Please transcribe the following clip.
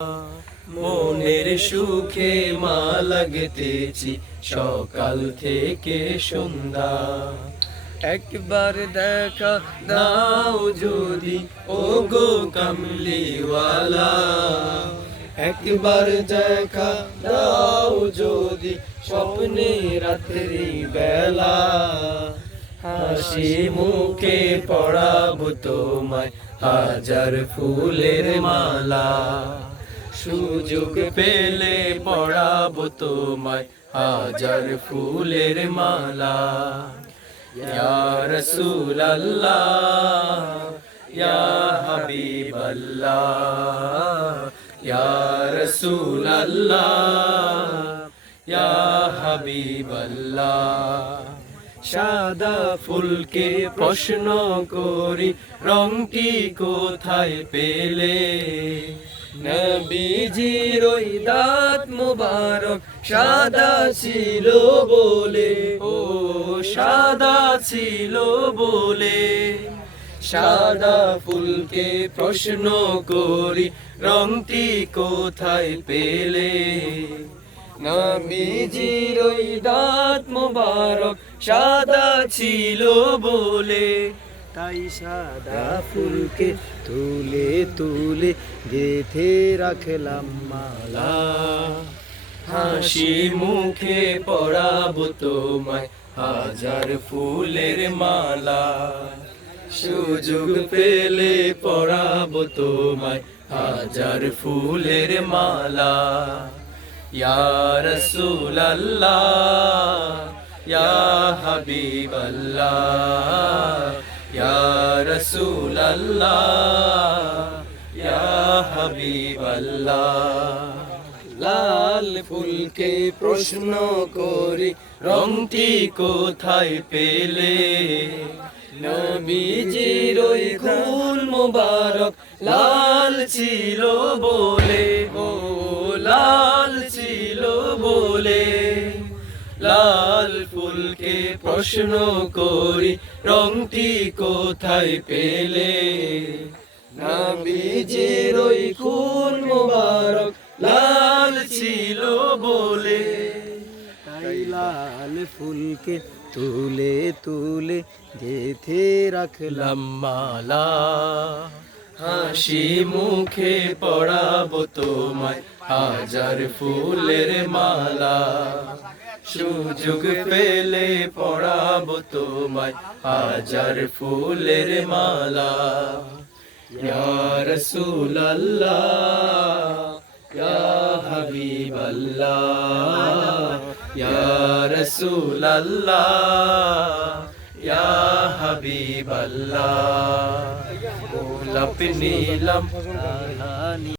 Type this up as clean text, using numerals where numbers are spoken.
মনের সুখে মা লাগতেছি সকাল থেকে সন্ধ্যা। একবার দেখা দাও যদি ও গো কামলিওয়ালা, একবার দেখা দাও যদি স্বপ্নে রাত্রি বেলা। হাসি মুখে পড়াবো তোমায় হাজার ফুলের মালা। সুযোগ পেলে পড়াবো তোমায় হাজার ফুলের মালা। ইয়া রাসূলাল্লাহ ইয়া হাবিবাল্লাহ, ইয়া রাসূলাল্লাহ ইয়া হাবিবাল্লাহ। সাদা ফুলকে প্রশ্ন করি রংটি কোথায় পেলে? নবীজির ওই দাঁত মোবারক সাদা ছিল বলে, ও সাদা ছিল বলে। সাদা ফুলকে প্রশ্ন করি রংটি কোথায় পেলে? নবীজির ওই দাঁত মোবারক সাদা ছিল বলে। তাই সাদা ফুলকে তুলে তুলে গেঁথে রাখলাম মালা। হাসি মুখে পড়াবো তোমায় হাজার ফুলের মালা। সুযোগ পেলে পড়াবো তোমায় হাজার ফুলের মালা। ইয়া রাসূলাল্লাহ ইয়া হাবিবাল্লাহ, ইয়া রাসূলাল্লাহ ইয়া হাবিবাল্লাহ। লাল ফুলকে প্রশ্ন করি রংটি কোথায় পেলে? নবীজির ওই খুন মোবারক লাল ছিল বলে, ও লাল ছিল বলে। লাল ফুলকে প্রশ্ন করি রংটি কোথায় পেলে? নবীজির ওই খুন মোবারক লাল ছিল বলে। তাই লাল ফুলকে তুলে তুলে গেঁথে রাখলাম মালা। হাসি মুখে পড়াবো তোমায় হাজার ফুলের মালা। সুযোগ পেলে পড়াবো তোমায় হাজার ফুলের মালা। ইয়া রাসূলাল্লাহ ইয়া হাবিবাল্লাহ, ইয়া রাসূলাল্লাহ ইয়া হাবিবাল্লাহ। গোলাপ নিলাম